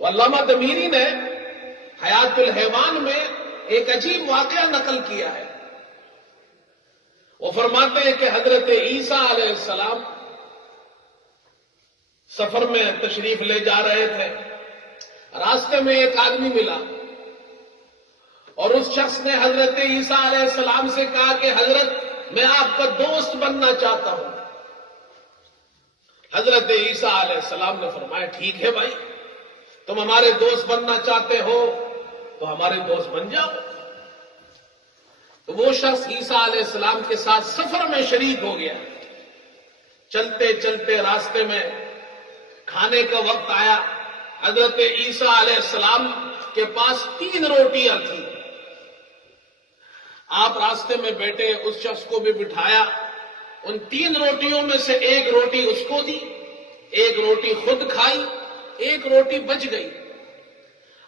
تو علامہ دمیری نے حیات الحیوان میں ایک عجیب واقعہ نقل کیا ہے. وہ فرماتے ہیں کہ حضرت عیسیٰ علیہ السلام سفر میں تشریف لے جا رہے تھے. راستے میں ایک آدمی ملا اور اس شخص نے حضرت عیسیٰ علیہ السلام سے کہا کہ حضرت میں آپ کا دوست بننا چاہتا ہوں. حضرت عیسیٰ علیہ السلام نے فرمایا ٹھیک ہے بھائی، تم ہمارے دوست بننا چاہتے ہو تو ہمارے دوست بن جاؤ. تو وہ شخص عیسیٰ علیہ السلام کے ساتھ سفر میں شریک ہو گیا. چلتے چلتے راستے میں کھانے کا وقت آیا. حضرت عیسیٰ علیہ السلام کے پاس 3 روٹیاں تھیں. آپ راستے میں بیٹھے، اس شخص کو بھی بٹھایا. ان 3 روٹیوں میں سے ایک روٹی اس کو دی، ایک روٹی خود کھائی، ایک روٹی بچ گئی.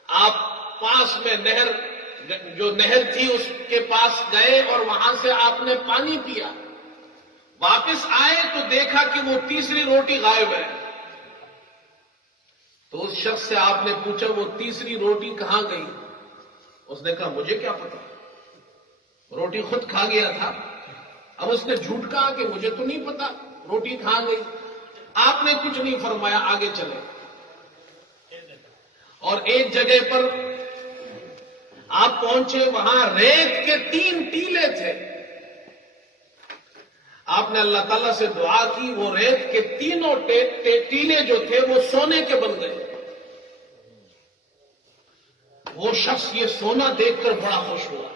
آپ پاس میں نہر تھی اس کے پاس گئے اور وہاں سے آپ نے پانی پیا. واپس آئے تو دیکھا کہ وہ تیسری روٹی غائب ہے. تو اس شخص سے آپ نے پوچھا وہ تیسری روٹی کہاں گئی؟ اس نے کہا مجھے کیا پتا، روٹی خود کھا گیا تھا. اب اس نے جھوٹ کہا کہ مجھے تو نہیں پتا روٹی کہاں گئی. آپ نے کچھ نہیں فرمایا، آگے چلے. اور ایک جگہ پر آپ پہنچے، وہاں ریت کے 3 ٹیلے تھے. آپ نے اللہ تعالیٰ سے دعا کی، وہ ریت کے تینوں ٹیلے جو تھے وہ سونے کے بن گئے. وہ شخص یہ سونا دیکھ کر بڑا خوش ہوا.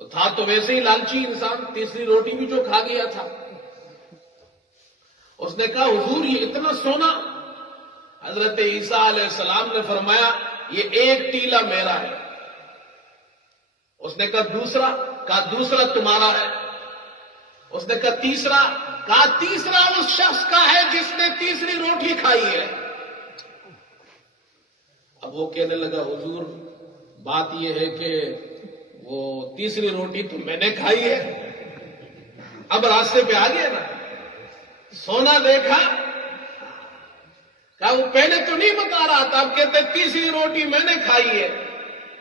تھا تو ویسے ہی لالچی انسان، تیسری روٹی بھی جو کھا گیا تھا. اس نے کہا حضور یہ اتنا سونا؟ حضرت عیسیٰ علیہ السلام نے فرمایا یہ ایک ٹیلا میرا ہے. اس نے کہا دوسرا؟ کہا دوسرا تمہارا ہے. اس نے کہا تیسرا؟ کہا تیسرا اس شخص کا ہے جس نے تیسری روٹی کھائی ہے. اب وہ کہنے لگا حضور بات یہ ہے کہ وہ تیسری روٹی تو میں نے کھائی ہے. اب راستے پہ آ گیا نا، سونا دیکھا، کہا وہ پہلے تو نہیں بتا رہا تھا، اب کہتے تیسری روٹی میں نے کھائی ہے.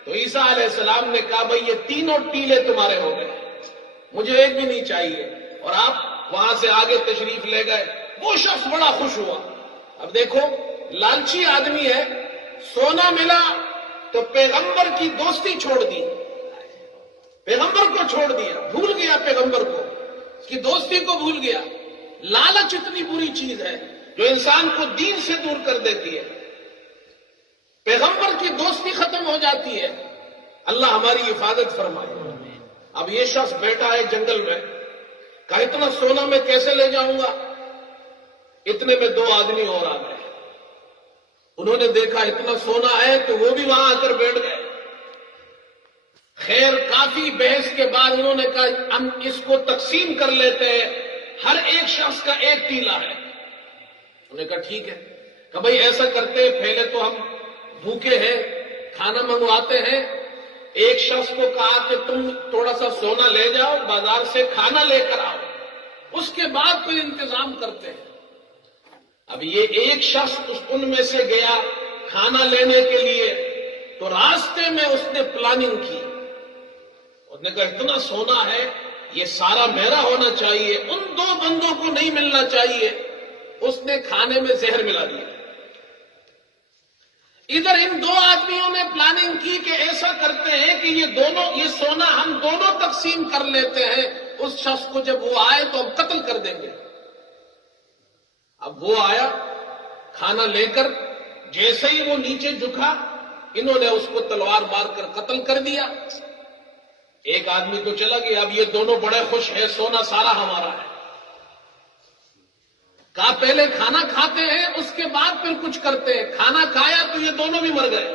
تو عیسیٰ علیہ السلام نے کہا بھئی یہ تینوں ٹیلے تمہارے ہو گئے، مجھے ایک بھی نہیں چاہیے. اور آپ وہاں سے آگے تشریف لے گئے. وہ شخص بڑا خوش ہوا. اب دیکھو لالچی آدمی ہے، سونا ملا تو پیغمبر کی دوستی چھوڑ دی، پیغمبر کو چھوڑ دیا، بھول گیا پیغمبر کو، اس کی دوستی کو بھول گیا. لالچ اتنی بری چیز ہے جو انسان کو دین سے دور کر دیتی ہے. پیغمبر کی دوستی ختم ہو جاتی ہے. اللہ ہماری حفاظت فرمائے. اب یہ شخص بیٹھا ہے جنگل میں، کہا اتنا سونا میں کیسے لے جاؤں گا؟ اتنے میں 2 آدمی اور آ گئے. انہوں نے دیکھا اتنا سونا ہے تو وہ بھی وہاں آ کر بیٹھ گئے. خیر کافی بحث کے بعد انہوں نے کہا ہم اس کو تقسیم کر لیتے ہیں، ہر ایک شخص کا 1 ٹیلا ہے. انہوں نے کہا ٹھیک ہے. کہ بھئی ایسا کرتے ہیں، پہلے تو ہم بھوکے ہیں، کھانا منگواتے ہیں. ایک شخص کو کہا کہ تم تھوڑا سا سونا لے جاؤ، بازار سے کھانا لے کر آؤ، اس کے بعد کوئی انتظام کرتے ہیں. اب یہ ایک شخص ان میں سے گیا کھانا لینے کے لیے، تو راستے میں اس نے پلاننگ کی. اس نے کہا اتنا سونا ہے یہ سارا میرا ہونا چاہیے، ان 2 بندوں کو نہیں ملنا چاہیے. اس نے کھانے میں زہر ملا دیا. ادھر ان 2 آدمیوں نے پلاننگ کی کہ ایسا کرتے ہیں کہ یہ سونا ہم دونوں تقسیم کر لیتے ہیں، اس شخص کو جب وہ آئے تو ہم قتل کر دیں گے. اب وہ آیا کھانا لے کر، جیسے ہی وہ نیچے جھکا انہوں نے اس کو تلوار مار کر قتل کر دیا. ایک آدمی تو چلا گیا. اب یہ دونوں بڑے خوش ہیں، سونا سارا ہمارا ہے. کہا پہلے کھانا کھاتے ہیں اس کے بعد پھر کچھ کرتے ہیں. کھانا کھایا تو یہ دونوں بھی مر گئے،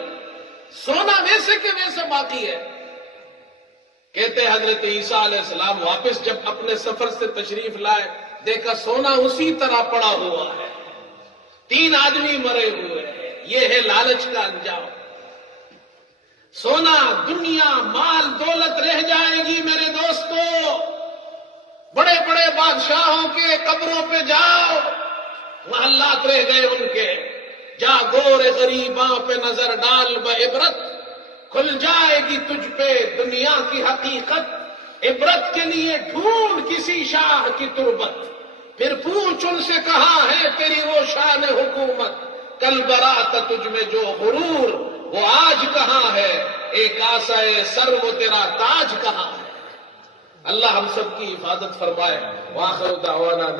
سونا ویسے کے ویسے باقی ہے. کہتے حضرت عیسیٰ علیہ السلام واپس جب اپنے سفر سے تشریف لائے، دیکھا سونا اسی طرح پڑا ہوا ہے، 3 آدمی مرے ہوئے ہیں. یہ ہے لالچ کا انجام. سونا، دنیا، مال، دولت رہ جائے گی میرے دوستو. بڑے بڑے بادشاہوں کے قبروں پہ جاؤ، محلات رہ گئے ان کے. جا گور غریباں پہ نظر ڈال بعبرت، کھل جائے گی تجھ پہ دنیا کی حقیقت، عبرت کے لیے ڈھونڈ کسی شاہ کی تربت، پھر پوچھ ان سے کہاں ہے تیری وہ شان حکومت، کل برات تجھ میں جو غرور وہ آج کہاں ہے، ایک آسائے سر وہ تیرا تاج کہاں ہے۔ اللہ ہم سب کی حفاظت فرمائے۔ وآخر دعوانا